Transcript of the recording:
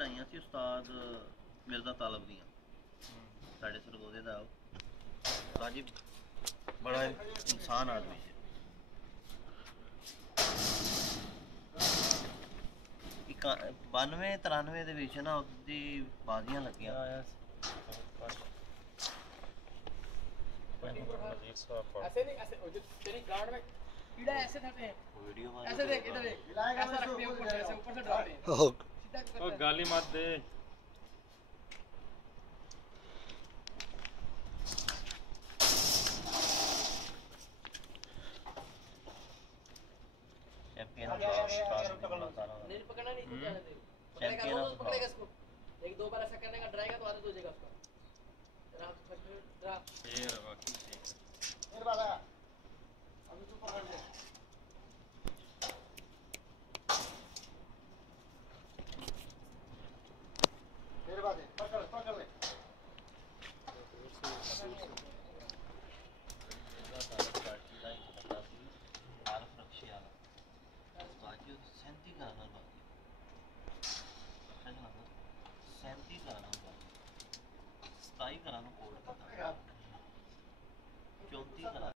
चढ़ाइया सी उस्ताद मिर्जा तालब दियां साढ़े सरगोदे दा उस्ताद जी बड़ा इंसान आदमी है। 92-93 ਦੇ ਵਿੱਚ ਨਾ ਉਹਦੀ ਬਾਜ਼ੀਆਂ ਲੱਗੀਆਂ ऐसे नहीं ऐसे तेरी गार्ड में कीड़ा ऐसे धरते हैं वीडियो ऐसे देख इधर देख ऐसा रखते हैं ऊपर से डालते हैं सीधा ओ गाली मत दे चैंपियन नहीं पकड़ना नहीं जाने दे पकड़ेगा रोज पकड़ेगा इसको एक दो बार ऐसा करने का डराएगा तो आदत हो जाएगा उसका शेर बाकी मेरे वाला अभी तू पकड़ ले मेरे वाले पकड़ पकड़ ले सेंती का